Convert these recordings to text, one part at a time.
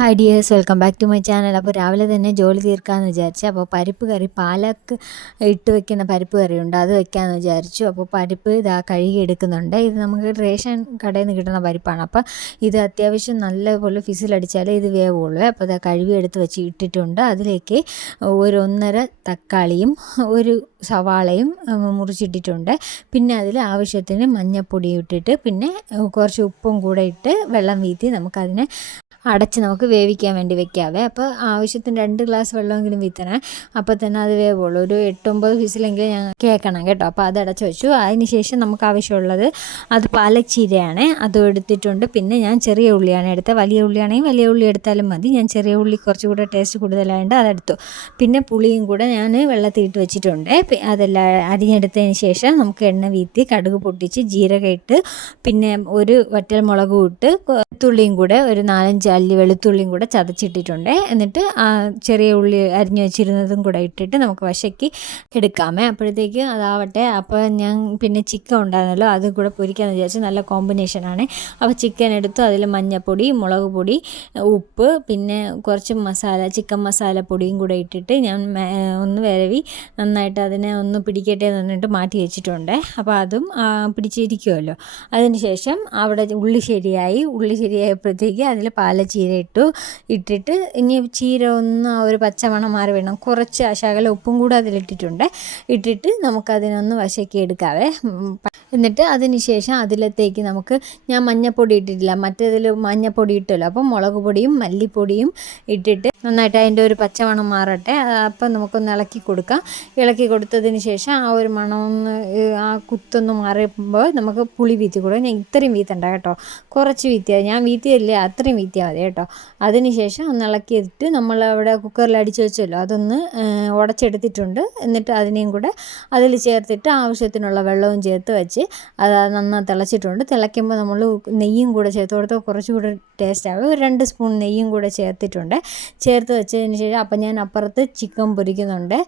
Hi dears, welcome back to my channel. അപ്പോൾ രാവിലെ തന്നെ ജോലി തീർക്കാമെന്ന് വിചാരിച്ചു. അപ്പോൾ പരിപ്പ് കറി, പാലക്ക് ഇട്ട് വെക്കുന്ന പരിപ്പ് കറിയുണ്ട്, അത് വെക്കാമെന്ന് വിചാരിച്ചു. അപ്പോൾ പരിപ്പ് ഇതാ കഴുകി എടുക്കുന്നുണ്ട്. ഇത് നമുക്ക് റേഷൻ കടയിൽ നിന്ന് കിട്ടുന്ന പരിപ്പാണ്. അപ്പോൾ ഇത് അത്യാവശ്യം നല്ലപോലെ ഫിസിലടിച്ചാലേ ഇത് വേവുള്ളൂ. അപ്പോൾ ഇതാ കഴുകി എടുത്ത് വെച്ച് ഇട്ടിട്ടുണ്ട്. അതിലേക്ക് ഒരു 1.5 തക്കാളിയും ഒരു സവാളയും മുറിച്ചിട്ടിട്ടുണ്ട്. പിന്നെ അതിൽ ആവശ്യത്തിന് മഞ്ഞൾപ്പൊടി ഇട്ടിട്ട് പിന്നെ കുറച്ച് ഉപ്പും കൂടെ ഇട്ട് വെള്ളം വീത്തി നമുക്കതിനെ അടച്ച് നമുക്ക് വേവിക്കാൻ വേണ്ടി വെക്കാവേ. അപ്പോൾ ആവശ്യത്തിന് 2 ഗ്ലാസ് വെള്ളമെങ്കിലും വീത്തണേ, അപ്പോൾ തന്നെ അത് വേവുള്ളൂ. ഒരു 8-9 വിസിലെങ്കിലും ഞാൻ കേൾക്കണം കേട്ടോ. അപ്പോൾ അത് അടച്ച് വെച്ചു. അതിന് ശേഷം നമുക്ക് ആവശ്യമുള്ളത് അത് പാലച്ചീരയാണ്, അതും എടുത്തിട്ടുണ്ട്. പിന്നെ ഞാൻ ചെറിയ ഉള്ളിയാണ് എടുത്തത്. വലിയ ഉള്ളിയാണെങ്കിൽ വലിയ ഉള്ളി എടുത്താലും മതി. ഞാൻ ചെറിയ ഉള്ളി കുറച്ചുകൂടെ ടേസ്റ്റ് കൂടുതലായതുകൊണ്ട് അതെടുത്തു. പിന്നെ പുളിയും കൂടെ ഞാൻ വെള്ളത്തിയിട്ട് വെച്ചിട്ടുണ്ട്. അതെല്ലാം അരിഞ്ഞെടുത്തതിന് ശേഷം നമുക്ക് എണ്ണ വീത്തി കടുക് പൊട്ടിച്ച് ജീരകം ഇട്ട് പിന്നെ ഒരു വറ്റൽ മുളകും ഇട്ട് വെളുത്തുള്ളിയും കൂടെ ഒരു 4-5 അല്ലി വെളുത്തുള്ളിയും കൂടെ ചതച്ചിട്ടിട്ടുണ്ട്. എന്നിട്ട് ചെറിയ ഉള്ളി അരിഞ്ഞു വെച്ചിരുന്നതും കൂടെ ഇട്ടിട്ട് നമുക്ക് വശക്കി എടുക്കാമേ. അപ്പോഴത്തേക്ക് അതാവട്ടെ. അപ്പോൾ ഞാൻ പിന്നെ ചിക്കൻ ഉണ്ടായിരുന്നല്ലോ, അതും കൂടെ പൊരിക്കാമെന്ന് വിചാരിച്ചു. നല്ല കോമ്പിനേഷനാണ്. അപ്പോൾ ചിക്കൻ എടുത്തു. അതിൽ മഞ്ഞൾപ്പൊടി, മുളക് പൊടി, ഉപ്പ്, പിന്നെ കുറച്ച് ചിക്കൻ മസാലപ്പൊടിയും കൂടെ ഇട്ടിട്ട് ഞാൻ ഒന്ന് വിരവി നന്നായിട്ട് അതിനെ ഒന്ന് പിടിക്കട്ടെ എന്ന് പറഞ്ഞിട്ട് മാറ്റി വെച്ചിട്ടുണ്ട്. അപ്പോൾ അതും പിടിച്ചിരിക്കുമല്ലോ. അതിന് ശേഷം അവിടെ ഉള്ളി ശരിയായപ്പോഴത്തേക്ക് അതിൽ പാലച്ചീര ഇട്ടിട്ട് ഇനി ചീര ഒന്ന് ഒരു പച്ചമണം മാറി വേണം. കുറച്ച് ശകലം ഉപ്പും കൂടെ അതിലിട്ടിട്ടുണ്ട്. ഇട്ടിട്ട് നമുക്കതിനൊന്ന് വശക്കി എടുക്കാവേ. എന്നിട്ട് അതിന് ശേഷം അതിലത്തേക്ക് ഞാൻ മഞ്ഞൾപ്പൊടി ഇട്ടിട്ടില്ല, മറ്റേതിൽ മഞ്ഞൾപ്പൊടി ഇട്ടല്ലോ. അപ്പം മുളക് പൊടിയും മല്ലിപ്പൊടിയും ഇട്ടിട്ട് നന്നായിട്ട് അതിൻ്റെ ഒരു പച്ചമണം മാറട്ടെ. അപ്പം നമുക്കൊന്ന് ഇളക്കി കൊടുക്കാം. ഇളക്കി കൊടുത്തതിന് ശേഷം ആ ഒരു മണമൊന്ന് ആ കുത്തൊന്ന് മാറിയപ്പോൾ നമുക്ക് പുളി വീത്തി കൊടുക്കാം. ഞാൻ ഇത്രയും വീത്തണ്ട കേട്ടോ, കുറച്ച് വീത്തിയാൽ ഞാൻ വീത്തിയല്ലേ, അത്രയും വീത്തിയാൽ മതി കേട്ടോ. അതിന് ശേഷം ഒന്ന് ഇളക്കിയിട്ട് നമ്മൾ അവിടെ കുക്കറിൽ അടിച്ച് വെച്ചല്ലോ, അതൊന്ന് ഉടച്ചെടുത്തിട്ടുണ്ട്. എന്നിട്ട് അതിനെയും കൂടെ അതിൽ ചേർത്തിട്ട് ആവശ്യത്തിനുള്ള വെള്ളവും ചേർത്ത് വെച്ച് അത് നന്നായി തിളച്ചിട്ടുണ്ട്. തിളയ്ക്കുമ്പോൾ നമ്മൾ നെയ്യും കൂടെ ചേർത്ത് കൊടുത്താൽ കുറച്ചുകൂടെ ടേസ്റ്റ് ആവും. ഒരു 2 സ്പൂൺ നെയ്യും കൂടെ ചേർത്തിട്ടുണ്ട്. ചേർത്ത് വെച്ചതിന് ശേഷം അപ്പം ഞാൻ അപ്പുറത്ത് ചിക്കൻ പൊരിക്കുന്നുണ്ട്.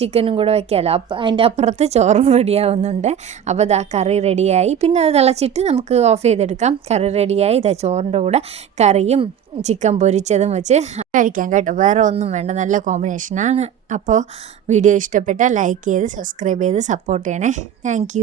ചിക്കനും കൂടെ വയ്ക്കാമല്ലോ. അപ്പം അതിൻ്റെ അപ്പുറത്ത് ചോറും റെഡിയാവുന്നുണ്ട്. അപ്പോൾ ഇതാ കറി റെഡിയായി. പിന്നെ അത് തിളച്ചിട്ട് നമുക്ക് ഓഫ് ചെയ്തെടുക്കാം. കറി റെഡിയായി. ഇതാ ചോറിൻ്റെ കൂടെ കറിയും ചിക്കൻ പൊരിച്ചതും വെച്ച് കഴിക്കാം കേട്ടോ. വേറെ ഒന്നും വേണ്ട, നല്ല കോമ്പിനേഷനാണ്. അപ്പോൾ വീഡിയോ ഇഷ്ടപ്പെട്ടാൽ ലൈക്ക് ചെയ്ത് സബ്സ്ക്രൈബ് ചെയ്ത് സപ്പോർട്ട് ചെയ്യണേ. താങ്ക്